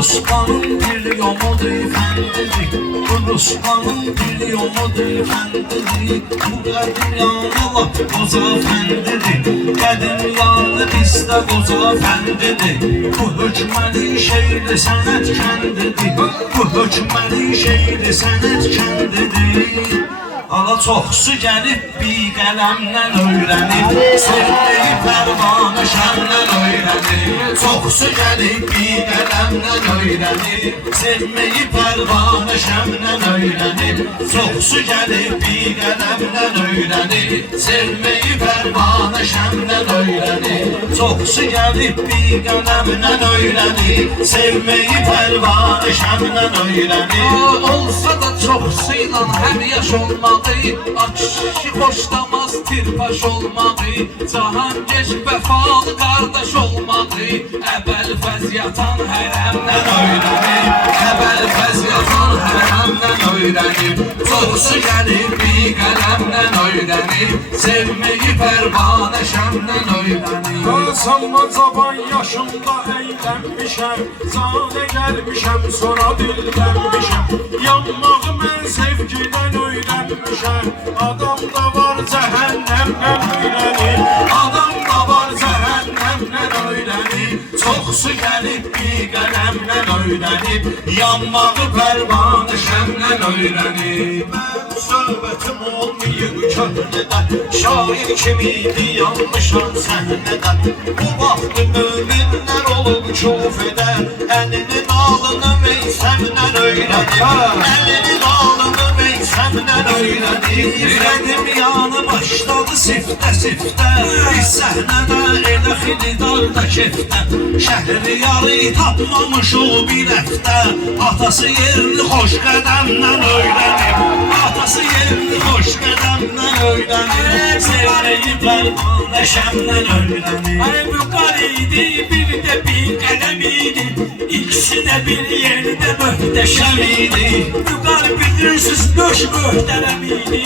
Ruslanın bir yomudur efendidir, Ruslanın bir yomudur efendidir. Bu qədim yanı lap qoza efendidir, qədim yanı bizdə qoza efendidir. Bu hökməli şeydir sənət kəndidir, bu hökməli şeydir sənət kəndidir. Ala çoxsu gəlib bir qələmlə öyrənib, sevməyi pərvanə şənlə öyrənib. Çoxsu gəlib bir qələmlə öyrənib, sevməyi pərvanə şənlə öyrənib. Çoxsu gəlib bir qələmlə öyrənib, sevməyi pərvanə şənlə öyrənib. Çoxsu gəlib bir qələmlə öyrənib, sevməyi pərvanə şənlə öyrənib. Olsa da çoxsuyla həm yaş olmaq, Akşi hoşlamaz tirpaş olmağı, Cahangeş vefalı kardeş olmağı. Əbəl fəz yatan hərəmdən öyrənib, Əbəl fəz yatan hərəmdən öyrənib. Çoxsu gəlib bir qələmdən öyrənib, sevməyi pərvanə şəmdən öyrənib. Sanma cavan yaşımda əylənmişəm, Zadə gəlmişəm sonra dillənmişəm. Yanmağı mən sevgidən öyrənmişəm, Adam da var cəhənnəmdən öyrənib, Adam da var cəhənnəmdən öyrənib. Çoxsu gəlib bir qələmlə öyrənib, yanmağı pərvanə şəmlə öyrənib. Mən söhbətim olmayın köhnədən, şair kimiydi yanmışam səhnədən. Bu vaxtı möminlər olub küfədə, əlinin alını Veysəmdən öyrənib, əlinin alını Veysəmdən öyrənib. Qədim yanı başladı siftə siftə, səhnədə elə xilidarda keftə. Şəhriyarı tapmamış o bir həftə, atası yerini xoş qədəmdən öyrənib, atası yerini xoş qədəmdən öyrənib. Sevməyi pərvanə şəmdən öyrənib. Ay vüqar idi, bir də bir qələm idi, İkisi də bir yerdə möhtəşəm idi. Vüqar bilirsiniz döş möhtərəm idi,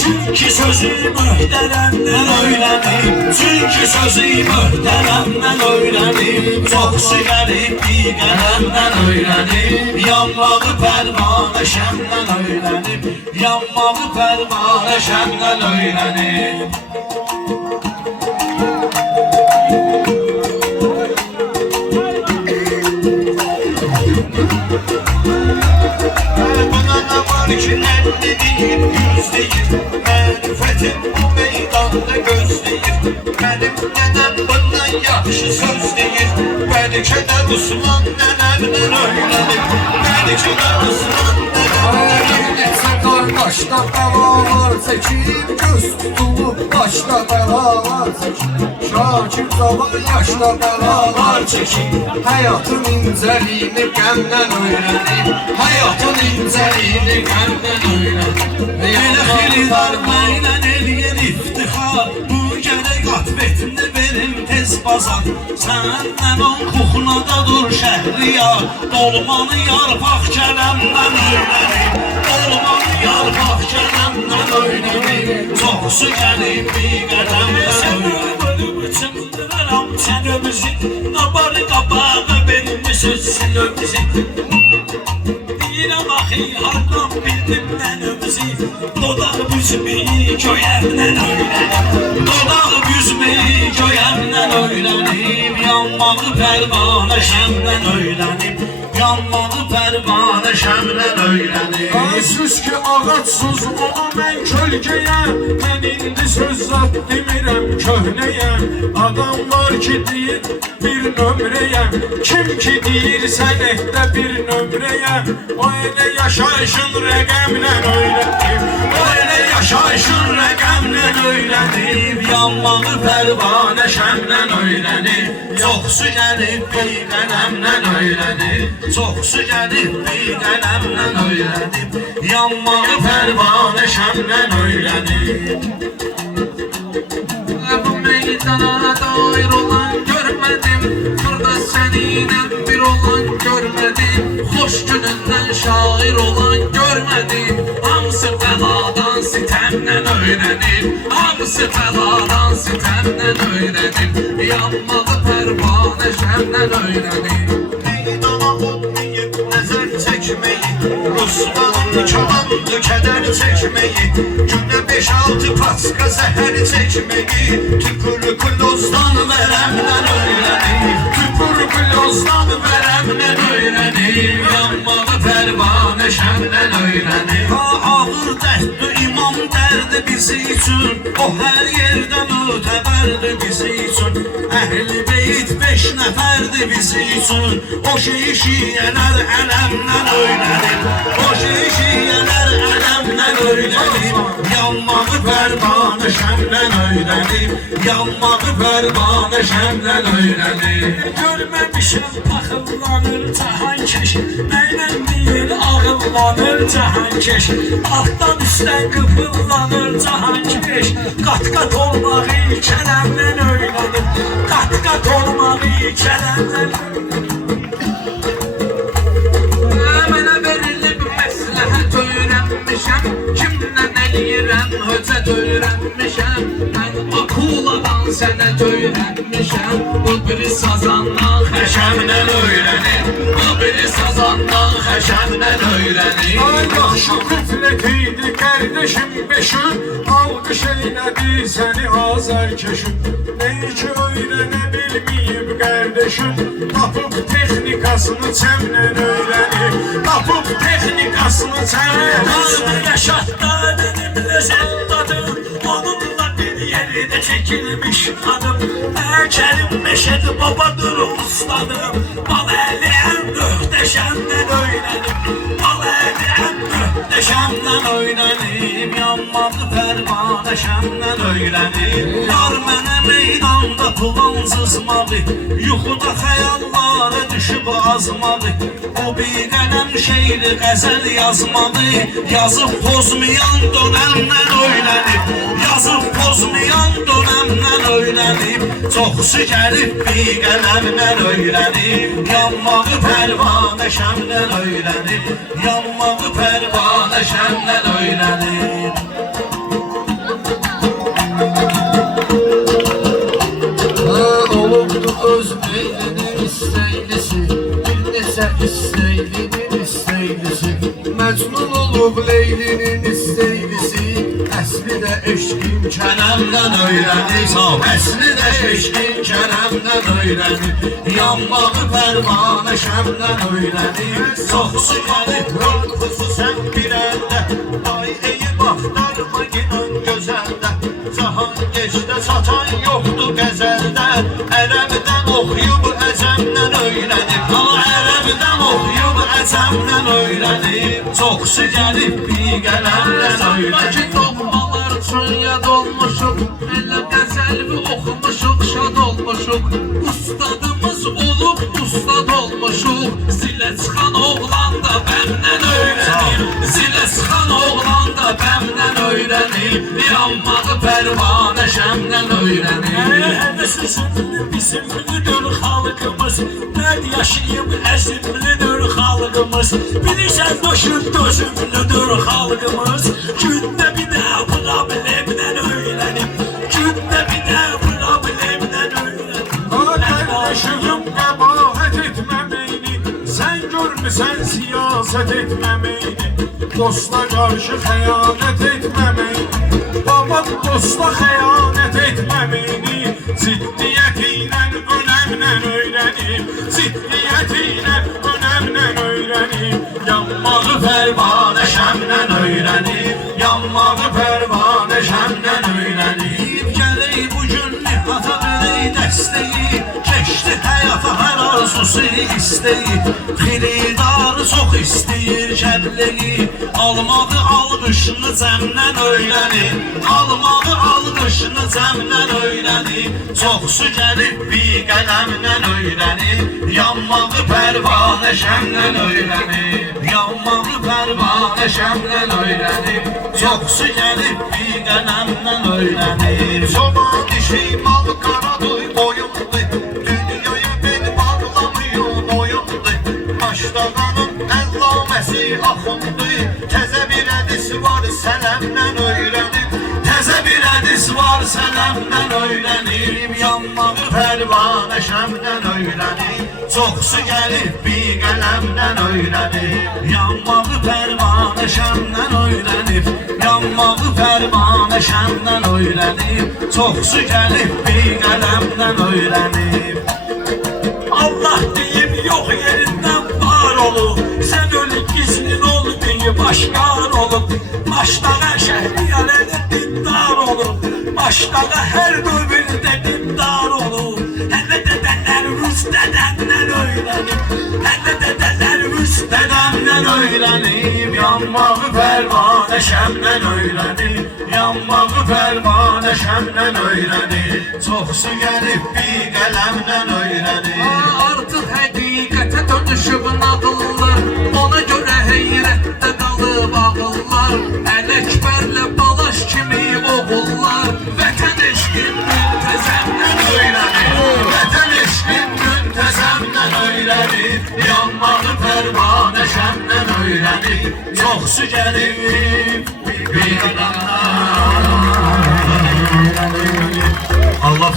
Çünki sözü möhtərəmdən öyrənib, Çünki sözü möhtərəmdən öyrənib. Çoxsu gəlib bir qələmdən öyrənib, yanmağı pərvanə şəmdən öyrənib, yanmağı pərvanə şəmdən öyrənib. Buna nə var ki, 50 deyir, 100 deyir, mərifətim bu meydanda gözləyir. Mənim nənəm bundan yaxşı söz deyir, bəlkə də Ruslan nənəmdən öyrənib, bəlkə də Ruslan nənəmdən öyrənib. Başda bəlalar çəkib, göz tutulub başda bəlalar çəkib. Şakir cavan yaşda bəlalar çəkib, həyatın incəliyini qəmdən öyrənib, Həyatın incəliyini qəmdən öyrənib. Elə xilidar məylən eləyir iftixar, bu gərək atvetini verim tez bazar. Səndən on kuxnada dur şəhriyar, dolmanı yarpaq kələmdən öyrənib, dolmanı yarpaq kələmdən öyrənib. Çoxsu gəlib bir qədəmdən öyrənib. Çıldırıram sən ömüzü, nabarı qabağı benim sözsün ömüzü. Deyirəm axı, hardan bildim mən ömüzü, Dodaq büzmeyi göyəmdən öyrənib, Dodaq büzmeyi göyəmdən öyrənib, yanmağı pərvanə şəmdən öyrənib, yanmağı pərvanə şəmdən öyrənib. Siz ki ağaçsız ona mən kölgəyəm, mən indi söz zat demirəm köhnəyəm. Adam var ki deyir bir nömrəyəm, kim ki deyir sənətdə bir nömrəyəm. O elə yaşayışın rəqəmlə öyrənib, O elə yaşayışın rəqəmlə öyrənib, yanmağı pərvanə şəmdən öyrənib. Çoxsu gəlib bir qələmlə öyrənib, çoxsu gəlib bir qələmlə öyrənib, yanmağı pərvanə şəmdən öyrənib. Bu meydana dair olan görmə görmedim, burada seninle bir olan görmedim. Hoş gününden şair olan görmedim. Hamısı beladan sitemden öğrenir, hamısı beladan sitemden öğrenir. Yanmağı pervane şemden öğrenir. Meydana olmayıp nəzər çəkməyi, Ruslanın kalandı kədər çəkməyi, Günə 5-6 paska zəhər çəkməyi, Tüpürklozdan vərəmdən öyrənir, Tüpürklozdan vərəmdən öyrənir, Yanmağı pərvanə şəmdən öyrənir. Ağır dərddir imam dərdi bizi üçün, o hər yerdən ötəbərdir bizi üçün. Əhl-i beyt 5 nəfərdir bizi üçün, o şişiyələr ələmdən öyrənir, o şişiyələr ələmdən öyrənir. Yanmağı pərvanə şəmdən öyrənir, yanmağı pərvanə şəmdən öyrənir. Görməmişəm paxıllanır cahankeş, nəylə deyil ağıllanır cahankeş. Altdan üstdən qıpıllanır cahankeş, qat-qat olmağı kələmdən öyrənir, qat-qat olmağı kələmdən Mənə verilib məsləhət öyrənmişəm, kimdən eləyirəm höcət öyrənmişəm. Mən akuladan sənət öyrənmişəm, bu biri sazandan xəşəmdən öyrənir, bu biri sazandan xəşəmdən öyrənir. Ay yaxşı kufletiydi kardeşim beşin, alqış eylədi səni azərkeşin. Neyi ki öyrənə bilməyib qardeşin, tapıb texnikasını çəmdən öyrənir, tapıb texnikasını çəmdən Ağzını yaşatda benimle zəlladım, onunla bir yerdə çəkilmiş adım. Kərim Məşədi babadır ustadım, bal əli ən möhtəşəmdən öyrənim, bal əli ən möhtəşəmdən öyrənim. Yanmağı pərvanə şəmdən öyrənim. Yar mənə meydanda tulan sızmadı, yuxuda xəyallara düşüb azmadı. O bir qələm şeiri qəzəl yazmadı, yazıb pozmayan dönəmdən öyrənib, yazıb pozmayan dönəmdən öyrənib. Çoxsu gəlib bir qələmdən öyrənib, yanmağı pərvanə şəmdən öyrənib, yanmağı pərvanə şəmdən öyrənib. Olubdu öz meylinin isteylisi, bir neçə isteylinin isteylisi. Məcnun olub Leylinin isteylisi, əsli də eşqin kələmdən öyrənir, əsli də eşqin kələmdən öyrənir. Yanmağı pərvanə şəmdən öyrənir, çoxsu gəlib Qorxusu sən birəndə, ay eyib axtarma ginən gözəldə. Cahan geçdə çatan yoxdur qəzəldə, ərəbdən oxuyub əcəmdən öyrənib, Ərəbdən oxuyub əcəmdən öyrənib, çoxsu gəlib bir qələmdən öyrənib. Ki doğmalar üçün yad olmuşuq, elə qəzəlvi oxumuşuq, şad olmuşuq. Ustadımız olub ustad olmuşuq, zilə çıxan oğlan da bəmdən öyrənib, zilə çıxan oğlan da bəmdən öyrənib. Yanmağı pərvanə şəmdən öyrənib. Həvəsizmli bizimlidir xalqımız, nəd yaşayıb əzimlidir xalqımız. Bilirsən doşun dözümlüdür xalqımız, gündə bir də problemdən öyrənib, gündə bir də problemdən öyrənib. Kardeşim qəbahət etməməyini, sən görmüsən siyasət etməməyini, dosta qarşı xəyanət etməməyini, baba dosta xəyanət etməməyini, ciddiyyəti ilə önəmlə öyrənib, ciddiyyəti ilə önəmlə öyrənib. Yanmağı pərvanə şəmdən öyrənib, yanmağı pərvanə şəmdən öyrənib. Gələk bugün nihata verək dəstəyi, keçdi həyata hər arzusu istəyir. Xiridarı çox istəyir kəlləyi, almağı alqışını cəmdən öyrənib, almağı alqışını cəmdən öyrənib. Çoxsu gəlib bir qələmdən öyrənib, yanmağı pərvanə şəmdən öyrənib, yanmağı pərvanə şəmdən öyrənib. Çoxsu gəlib bir qələmdən öyrənib. Çoban dişi mal qaradır boyunlu, dünya Əllaməsi axındı. Təzə bir hədis var sələmdən öyrənib. Təzə bir hədis var sələmdən öyrənib. Yanmağı pərvanə şəmdən öyrənib. Çoxsu gəlib bir qələmdən öyrənib. Yanmağı pərvanə şəmdən öyrənib. Yanmağı pərvanə şəmdən öyrənib. Çoxsu gəlib bir qələmdən öyrənib. Allah deyim yok yerinden var olur. Sen ölü gizlin ol diye başkan olur. Başlara şehriyarede dindar olur. Başlara her dövülde dindar olur. Hele dedeler Rus dedenden öğrenip. Hele dedeler Rus Dedemden öyrənib, yanmağı pərvanə şəmdən öyrənib. Yanmağı pərvanə şəmdən öyrənib. Çoxsu gəlib bir qələmdən öyrənib. Artık həqiqətə dönüşüb nağıllar. Ona görə heyrətdə qalıb ağıllar. Ələkbərlə balaş kimi oğullar. Vətən eşqin müntəzəmdən Öyrənib, vətən eşqin müntəzəmdən öyrənib. Yanmağı pərvanə şəmdən öyrənib. Çoxsu gəlib bir qələmdən öyrənib. Allah